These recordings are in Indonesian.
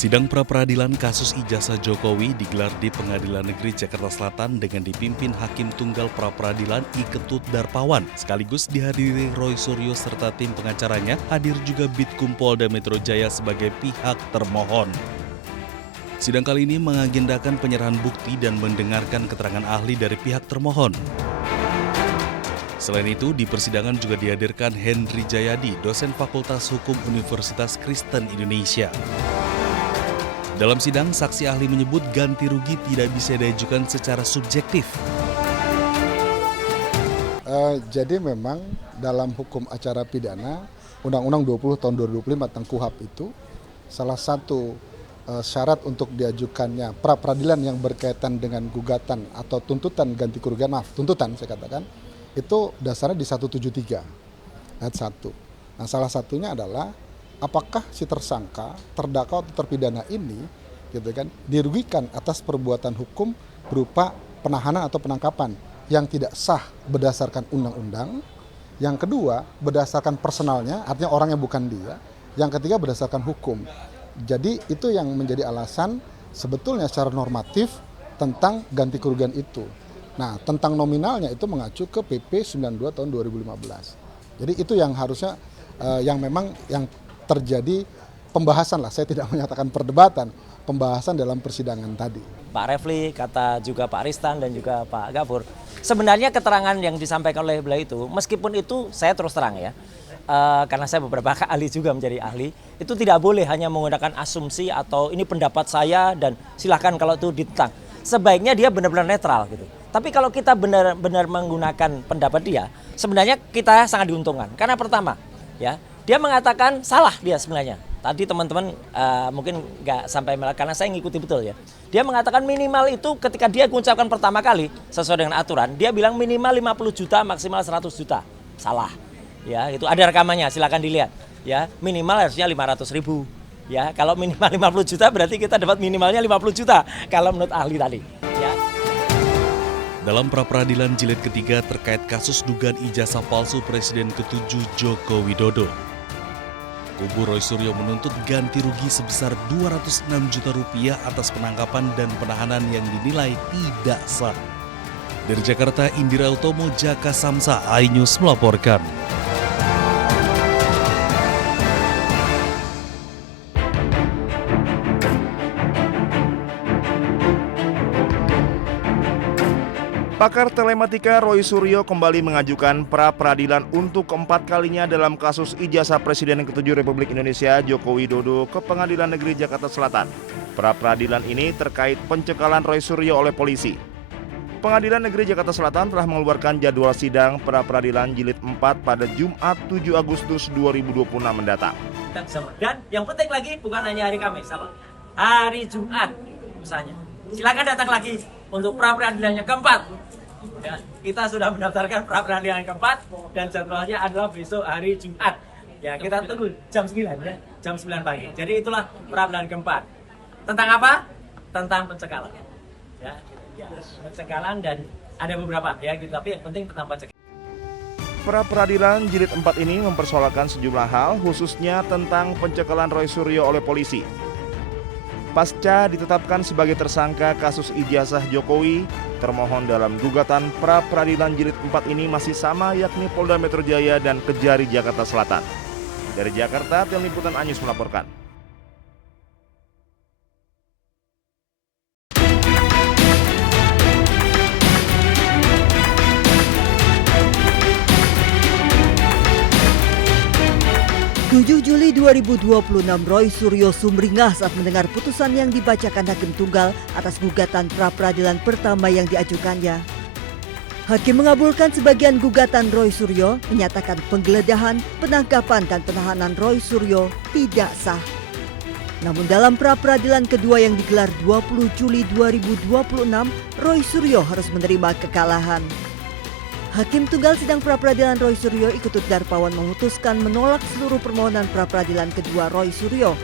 Sidang pra-peradilan kasus ijazah Jokowi digelar di Pengadilan Negeri Jakarta Selatan dengan dipimpin Hakim Tunggal Pra-Peradilan I. Ketut Darpawan. Sekaligus dihadiri Roy Suryo serta tim pengacaranya, hadir juga Bitkum Polda Metro Jaya sebagai pihak termohon. Sidang kali ini mengagendakan penyerahan bukti dan mendengarkan keterangan ahli dari pihak termohon. Selain itu, di persidangan juga dihadirkan Henry Jayadi, dosen Fakultas Hukum Universitas Kristen Indonesia. Dalam sidang, saksi ahli menyebut ganti rugi tidak bisa diajukan secara subjektif. Jadi memang dalam hukum acara pidana, Undang-Undang 20 tahun 2025 tentang KUHP itu, salah satu syarat untuk diajukannya pra-peradilan yang berkaitan dengan gugatan atau tuntutan ganti kerugian, tuntutan saya katakan, itu dasarnya di 173 ayat 1. Nah, salah satunya adalah apakah si tersangka, terdakwa atau terpidana ini gitu kan dirugikan atas perbuatan hukum berupa penahanan atau penangkapan yang tidak sah berdasarkan undang-undang. Yang kedua, berdasarkan personalnya, artinya orangnya bukan dia. Yang ketiga, berdasarkan hukum. Jadi itu yang menjadi alasan sebetulnya secara normatif tentang ganti kerugian itu. Nah, tentang nominalnya itu mengacu ke PP 92 tahun 2015. Jadi itu yang harusnya yang memang yang terjadi pembahasan lah, saya tidak menyatakan perdebatan, pembahasan dalam persidangan tadi. Pak Refli, kata juga Pak Ristan dan juga Pak Gafur, sebenarnya keterangan yang disampaikan oleh beliau itu, meskipun itu saya terus terang ya, karena saya beberapa kali juga menjadi ahli, itu tidak boleh hanya menggunakan asumsi atau ini pendapat saya dan silahkan kalau itu ditentang. Sebaiknya dia benar-benar netral gitu. Tapi kalau kita benar-benar menggunakan pendapat dia, sebenarnya kita sangat diuntungkan. Karena pertama, ya, dia mengatakan salah dia sebenarnya. Tadi teman-teman mungkin nggak sampai karena saya ngikuti betul ya. Dia mengatakan minimal itu ketika dia mengucapkan pertama kali sesuai dengan aturan, dia bilang minimal 50 juta, maksimal 100 juta. Salah. Ya, itu ada rekamannya, silakan dilihat. Ya, minimal harusnya 500.000. Ya, kalau minimal 50 juta berarti kita dapat minimalnya 50 juta kalau menurut ahli tadi. Ya. Dalam pra-peradilan jilid ketiga terkait kasus dugaan ijazah palsu Presiden ke-7 Joko Widodo, kubu Roy Suryo menuntut ganti rugi sebesar 206 juta rupiah atas penangkapan dan penahanan yang dinilai tidak sah. Dari Jakarta, Indira Utomo, Jaka Samsa, iNews melaporkan. Pakar telematika Roy Suryo kembali mengajukan pra-peradilan untuk keempat kalinya dalam kasus ijazah Presiden ke-7 Republik Indonesia Joko Widodo ke Pengadilan Negeri Jakarta Selatan. Pra-peradilan ini terkait pencekalan Roy Suryo oleh polisi. Pengadilan Negeri Jakarta Selatan telah mengeluarkan jadwal sidang pra-peradilan jilid 4 pada Jumat 7 Agustus 2026 mendatang. Dan yang penting lagi bukan hanya hari Kamis, hari Jumat misalnya. Silakan datang lagi untuk pra-peradilan yang keempat. Ya, kita sudah mendaftarkan pra-peradilan yang keempat dan jadwalnya adalah besok hari Jumat. Ya, kita tunggu jam 9 ya, jam 9 pagi. Jadi itulah pra-peradilan keempat. Tentang apa? Tentang pencekalan. Ya, pencekalan dan ada beberapa ya, gitu, tapi yang penting tentang pencekalan. Pra-peradilan jilid 4 ini mempersoalkan sejumlah hal, khususnya tentang pencekalan Roy Suryo oleh polisi. Pasca ditetapkan sebagai tersangka kasus ijazah Jokowi, termohon dalam gugatan pra-peradilan jilid 4 ini masih sama, yakni Polda Metro Jaya dan Kejari Jakarta Selatan. Dari Jakarta, Tim Liputan iNews melaporkan. Juli 2026, Roy Suryo sumringah saat mendengar putusan yang dibacakan Hakim Tunggal atas gugatan pra-peradilan pertama yang diajukannya. Hakim mengabulkan sebagian gugatan Roy Suryo, menyatakan penggeledahan, penangkapan, dan penahanan Roy Suryo tidak sah. Namun dalam pra-peradilan kedua yang digelar 20 Juli 2026, Roy Suryo harus menerima kekalahan. Hakim Tunggal sidang pra-peradilan Roy Suryo I. Ketut Darpawan memutuskan menolak seluruh permohonan pra-peradilan kedua Roy Suryo.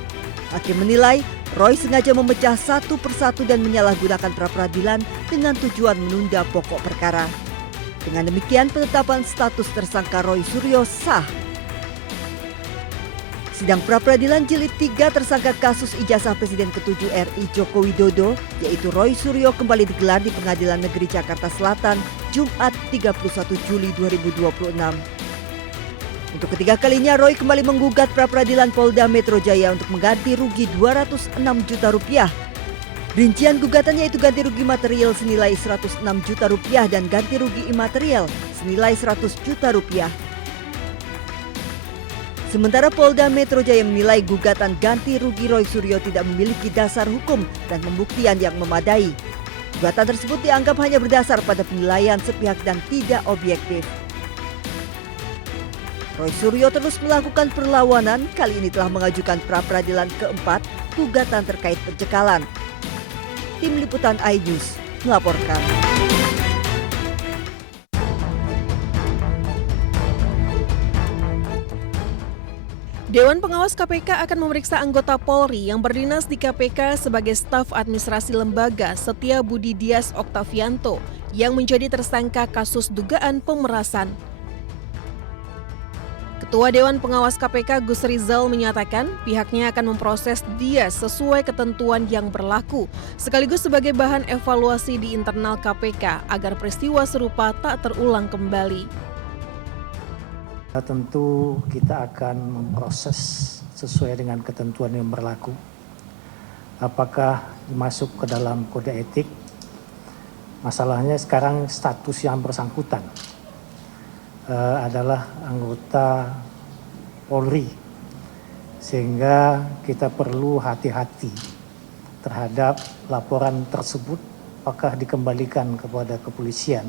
Hakim menilai Roy sengaja memecah satu persatu dan menyalahgunakan pra-peradilan dengan tujuan menunda pokok perkara. Dengan demikian penetapan status tersangka Roy Suryo sah. Sidang pra-peradilan jilid 3 tersangka kasus ijazah Presiden ke-7 RI Joko Widodo, yaitu Roy Suryo, kembali digelar di Pengadilan Negeri Jakarta Selatan, Jumat 31 Juli 2026. Untuk ketiga kalinya, Roy kembali menggugat pra-peradilan Polda Metro Jaya untuk mengganti rugi 206 juta rupiah. Rincian gugatannya itu ganti rugi material senilai 106 juta rupiah dan ganti rugi imaterial senilai 100 juta rupiah. Sementara Polda Metro Jaya menilai gugatan ganti rugi Roy Suryo tidak memiliki dasar hukum dan pembuktian yang memadai. Gugatan tersebut dianggap hanya berdasar pada penilaian sepihak dan tidak objektif. Roy Suryo terus melakukan perlawanan, kali ini telah mengajukan pra-peradilan keempat gugatan terkait pencekalan. Tim Liputan iNews melaporkan. Dewan Pengawas KPK akan memeriksa anggota Polri yang berdinas di KPK sebagai staf administrasi lembaga Setia Budi Dias Oktavianto yang menjadi tersangka kasus dugaan pemerasan. Ketua Dewan Pengawas KPK Gus Rizal menyatakan pihaknya akan memproses Dias sesuai ketentuan yang berlaku, sekaligus sebagai bahan evaluasi di internal KPK agar peristiwa serupa tak terulang kembali. Tentu kita akan memproses sesuai dengan ketentuan yang berlaku. Apakah masuk ke dalam kode etik? Masalahnya sekarang status yang bersangkutan adalah anggota Polri, sehingga kita perlu hati-hati terhadap laporan tersebut, apakah dikembalikan kepada kepolisian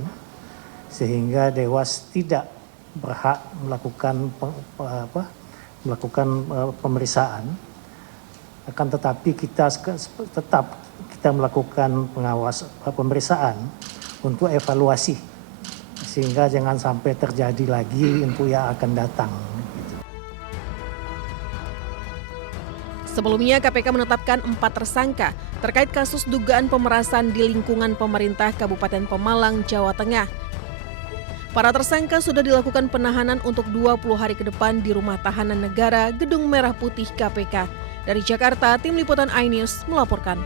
sehingga Dewas tidak berhak melakukan pemeriksaan, akan tetapi kita melakukan pemeriksaan untuk evaluasi sehingga jangan sampai terjadi lagi untuk yang akan datang. Sebelumnya KPK menetapkan 4 tersangka terkait kasus dugaan pemerasan di lingkungan pemerintah Kabupaten Pemalang, Jawa Tengah. Para tersangka sudah dilakukan penahanan untuk 20 hari ke depan di Rumah Tahanan Negara Gedung Merah Putih KPK. Dari Jakarta, Tim Liputan iNews melaporkan.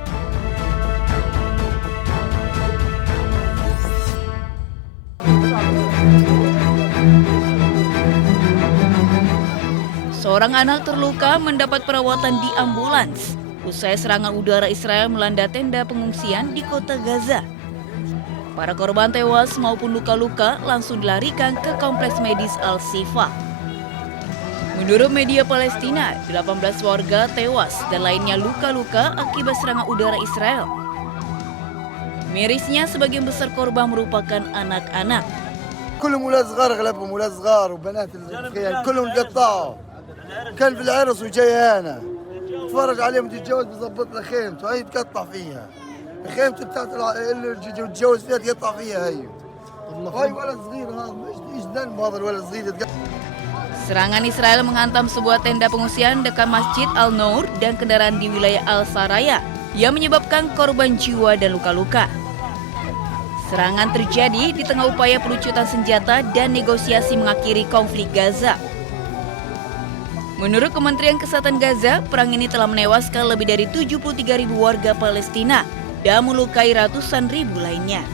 Seorang anak terluka mendapat perawatan di ambulans usai serangan udara Israel melanda tenda pengungsian di kota Gaza. Para korban tewas maupun luka-luka langsung dilarikan ke kompleks medis Al-Shifa. Menurut media Palestina, 18 warga tewas dan lainnya luka-luka akibat serangan udara Israel. Mirisnya sebagian besar korban merupakan anak-anak. كلهم ولاد صغار اغلبهم ولاد صغار وبنات كلهم قطعوا كان في العرس وجاي هنا اتفرج عليهم تتجوز بظبط له خيمته هي تقطع فيها خيمته بتاعت اللي تتجوز فيها تقطع فيها هي ولد صغير هذا ايش ذنب هذا الولد الصغير. Serangan Israel menghantam sebuah tenda pengungsian dekat Masjid Al-Nour dan kendaraan di wilayah Al-Saraya yang menyebabkan korban jiwa dan luka-luka. Serangan terjadi di tengah upaya pelucutan senjata dan negosiasi mengakhiri konflik Gaza. Menurut Kementerian Kesehatan Gaza, perang ini telah menewaskan lebih dari 73.000 warga Palestina dan melukai ratusan ribu lainnya.